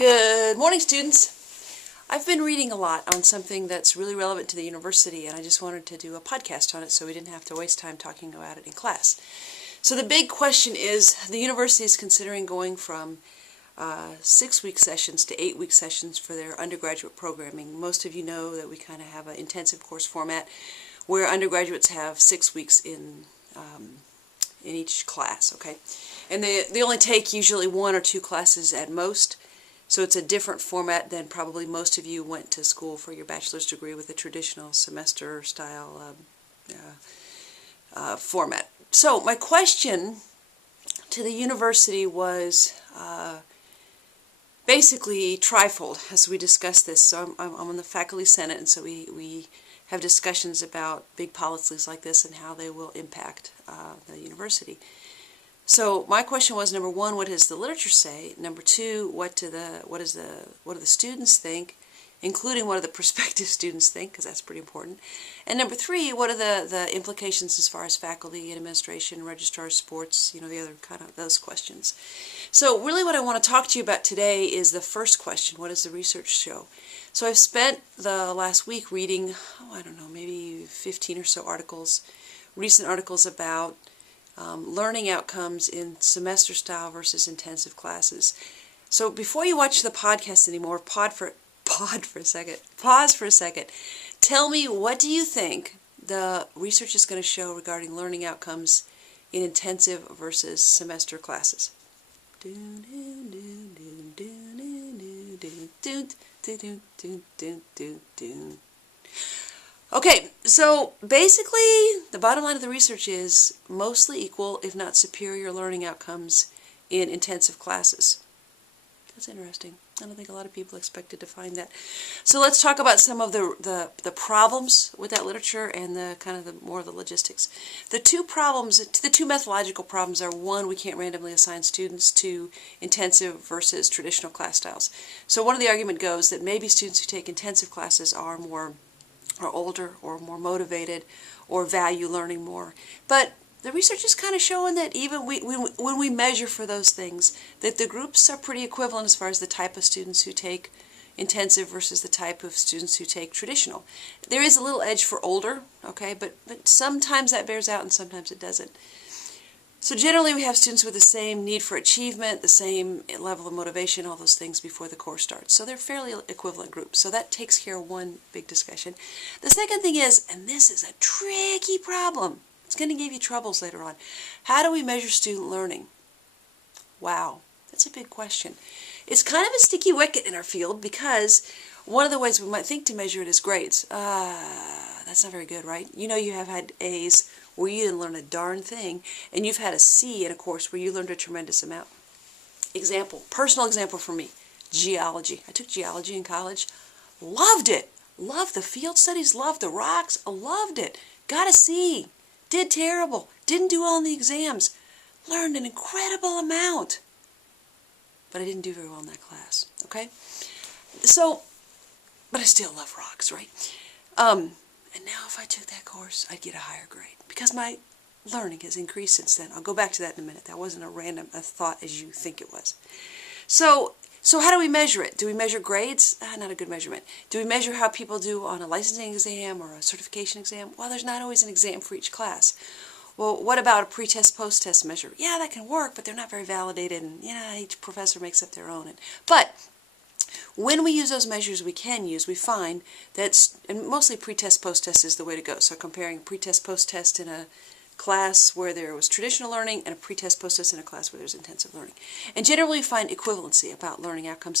Good morning, students. I've been reading a lot on something that's really relevant to the university, and I just wanted to do a podcast on it so we didn't have to waste time talking about it in class. So the big question is, the university is considering going from 6-week sessions to 8-week sessions for their undergraduate programming. Most of you know that we kind of have an intensive course format where undergraduates have 6 weeks in each class, okay? And they only take usually 1 or 2 classes at most. So it's a different format than probably most of you went to school for your bachelor's degree with a traditional semester style format. So my question to the university was basically trifold as we discuss this. So I'm on the faculty senate, and so we have discussions about big policies like this and how they will impact the university. So my question was, number 1, what does the literature say? Number 2, what do the students think, including what do the prospective students think, because that's pretty important. And number 3, what are the implications as far as faculty, administration, registrars, sports, the other kind of those questions. So really what I want to talk to you about today is the first question, what does the research show? So I've spent the last week reading, I don't know, maybe 15 or so articles, recent articles about learning outcomes in semester style versus intensive classes. So before you watch the podcast anymore, pause for a second. Tell me, what do you think the research is going to show regarding learning outcomes in intensive versus semester classes? Okay, so basically the bottom line of the research is mostly equal, if not superior, learning outcomes in intensive classes. That's interesting. I don't think a lot of people expected to find that. So let's talk about some of the problems with that literature and more of the logistics. The two methodological problems are, 1, we can't randomly assign students to intensive versus traditional class styles. So one of the argument goes that maybe students who take intensive classes are older or more motivated or value learning more. But the research is kind of showing that even when we measure for those things, that the groups are pretty equivalent as far as the type of students who take intensive versus the type of students who take traditional. There is a little edge for older, okay, but sometimes that bears out and sometimes it doesn't. So generally we have students with the same need for achievement, the same level of motivation, all those things before the course starts. So they're fairly equivalent groups. So that takes care of one big discussion. The second thing is, and this is a tricky problem, it's going to give you troubles later on, how do we measure student learning? Wow, that's a big question. It's kind of a sticky wicket in our field because one of the ways we might think to measure it is grades. That's not very good, right? You have had A's where you didn't learn a darn thing, and you've had a C in a course where you learned a tremendous amount. Personal example for me, geology. I took geology in college, loved it, loved the field studies, loved the rocks, I loved it, got a C, did terrible, didn't do well in the exams, learned an incredible amount, but I didn't do very well in that class, okay? So, but I still love rocks, right? And now if I took that course, I'd get a higher grade because my learning has increased since then. I'll go back to that in a minute. That wasn't a thought as you think it was. So how do we measure it? Do we measure grades? Not a good measurement. Do we measure how people do on a licensing exam or a certification exam? Well, there's not always an exam for each class. Well, what about a pre-test, post-test measure? Yeah, that can work, but they're not very validated, and each professor makes up their own. But when we use those measures we find that, and mostly pre-test, post-test is the way to go. So comparing pre-test, post-test in a class where there was traditional learning and a pre-test, post-test in a class where there's intensive learning. And generally we find equivalency about learning outcomes